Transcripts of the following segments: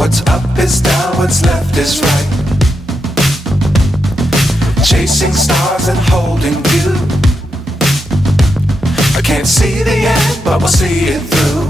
What's up is down, what's left is right. Chasing stars and holding you. I can't see the end, but we'll see it through.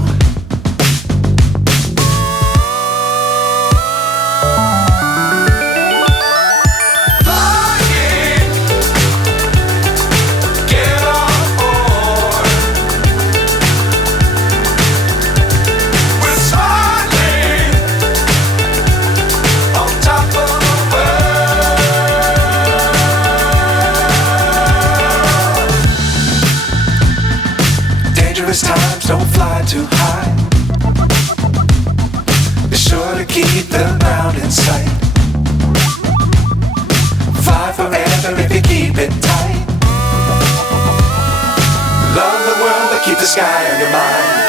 Times don't fly too high. Be sure to keep the ground in sight. Fly forever if you keep it tight. Love the world but keep the sky on your mind.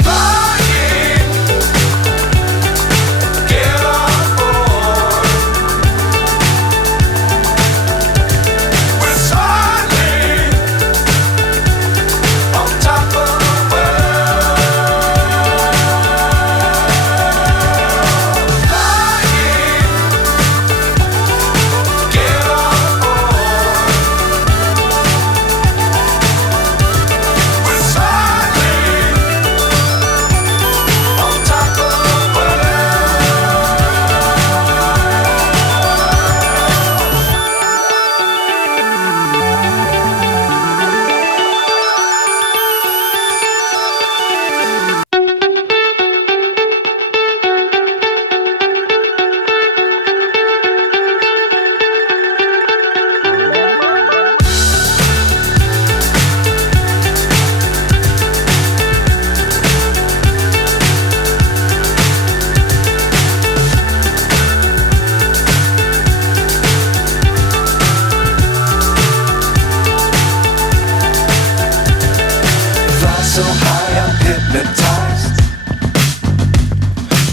So high I'm hypnotized.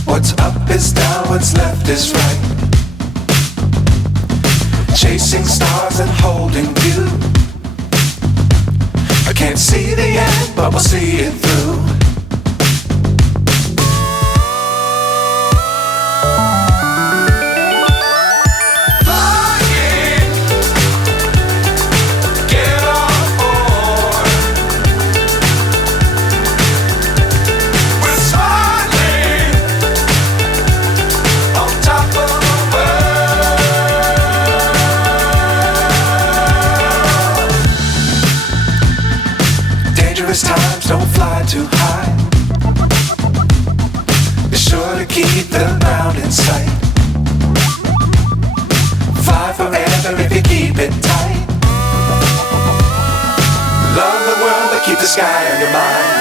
What's up is down, what's left is right. Chasing stars and holding you. I can't see the end, but we'll see it through. Times don't fly too high. Be sure to keep the ground in sight. Fly forever if you keep it tight. Love the world but keep the sky on your mind.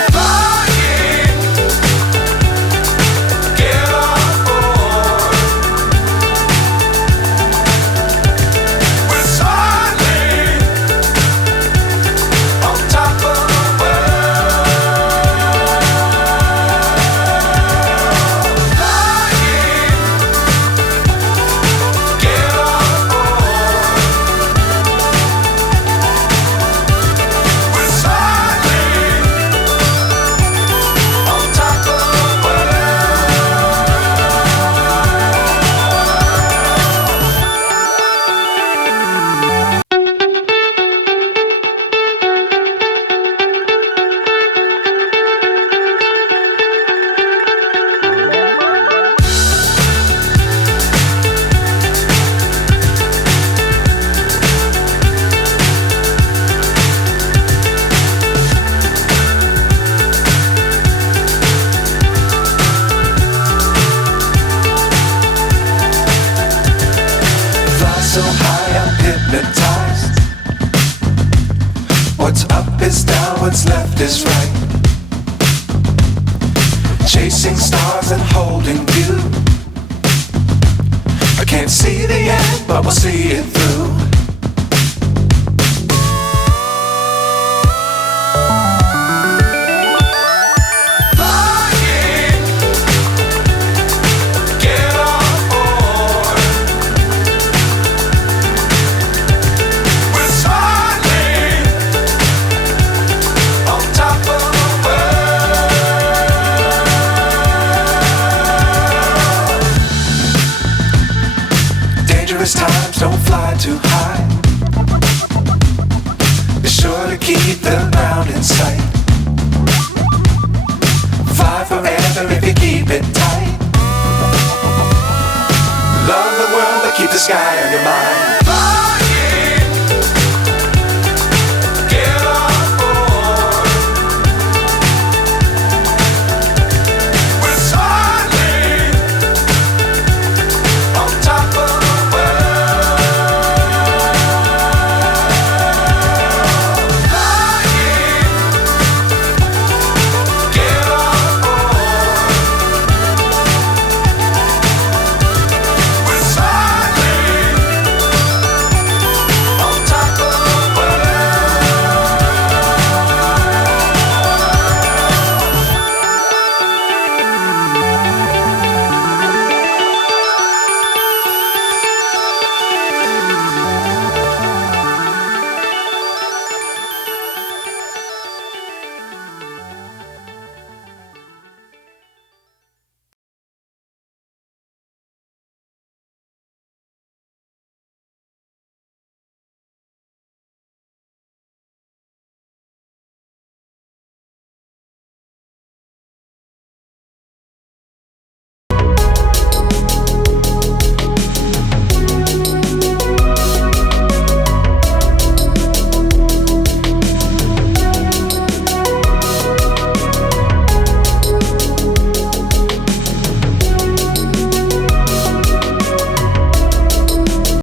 So high I'm hypnotized. What's up is down, what's left is right. Chasing stars and holding you. I can't see the end, but we'll see it through. Dangerous times, don't fly too high. Be sure to keep the ground in sight. Fly forever if you keep it tight. Love the world, but keep the sky on your mind.